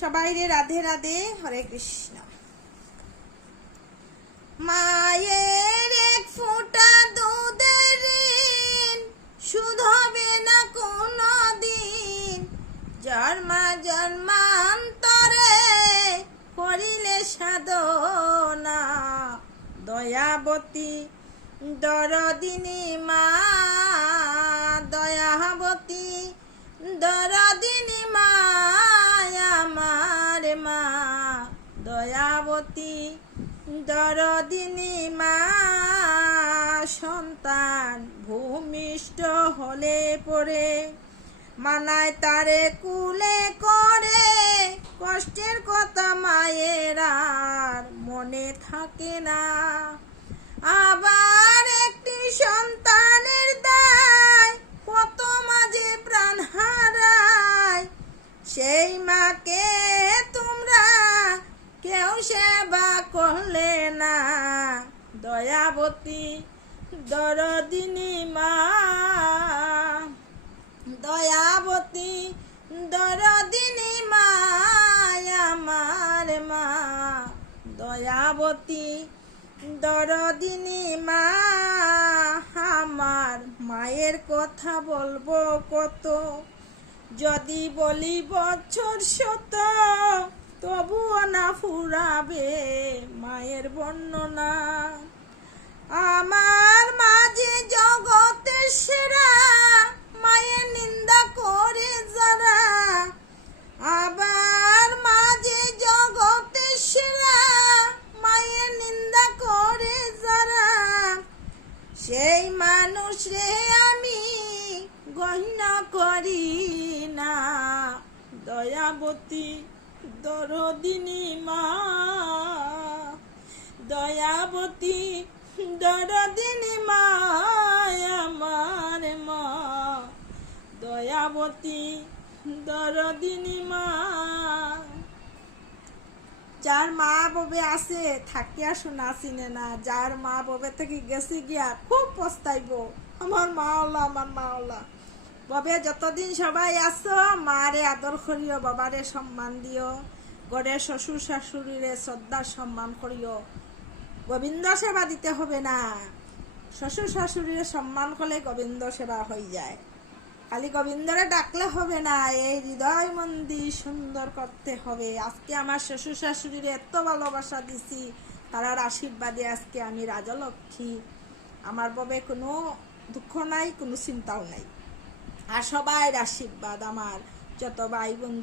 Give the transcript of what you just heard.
সবাই রে রাধে রাধে, হরে কৃষ্ণ। মায়ের এক ফোঁটা দুধের ঋণ শুধ হবে না কোনো দিন, জন্মা জন্মান্তরে করিলে সাধনা। দয়াবতী দরদিনী মা, দয়াবতী দরদিনী মা, আমার মা দয়াবতী দরদিনী মা। সন্তান ভূমিষ্ঠ হলে পরে মানায় তারে কুলে করে, কষ্টের কথা মায়ের আর মনে থাকে না। আবার একটি সন্তানের দায় কত মাঝে প্রাণ হারায়, সেই মাকে তোমরা কেউ সেবা করলে না। দয়াবতী দরদিনী মা, দয়াবতী দরদিনী মা, আমার মা দয়াবতী দরদিনী মা। আমার মায়ের কথা বলবো কত, যদি বলি বছর শত তবুও না ফুরাবে মায়ের বর্ণনা। আমার মাঝে জগতের সেরা, মায়ের নিন্দা করে যারা। আবার মাঝে জগতের সেরা, মায়ের নিন্দা করে যারা। সেই মানুষ রে আমি গণ্য করি না। দয়াবতী দরদিনী মা, দয়াবতী দরদিনী মা, আমার মা দয়াবতী দরদিনী মা। যার মা ববে আছে থাকিয়া শোনা চিনে না, যার মা ববে থেকে গেছে গিয়া খুব পস্তাইব। আমার মা ওলা, আমার মা ওলা ববে যতদিন সবাই আসো মারে আদর করিও, বাবারে সম্মান দিও, গড়ের শ্বশুর শাশুড়িরে শ্রদ্ধা সম্মান করিও। গোবিন্দ সেবা দিতে হবে না, শ্বশুর শাশুড়িরে সম্মান করলে গোবিন্দ সেবা হয়ে যায়। খালি গোবিন্দরে ডাকলে হবে না, এই হৃদয় মন্দির সুন্দর করতে হবে। আজকে আমার শ্বশুর শাশুড়িরে এত ভালোবাসা দিছি, তারার আশীর্বাদে আজকে আমি রাজলক্ষ্মী। আমার ববে কোনো দুঃখ নাই, কোনো চিন্তাও নাই। আর সবাই আশীর্বাদ, আমার যত ভাই বন্ধু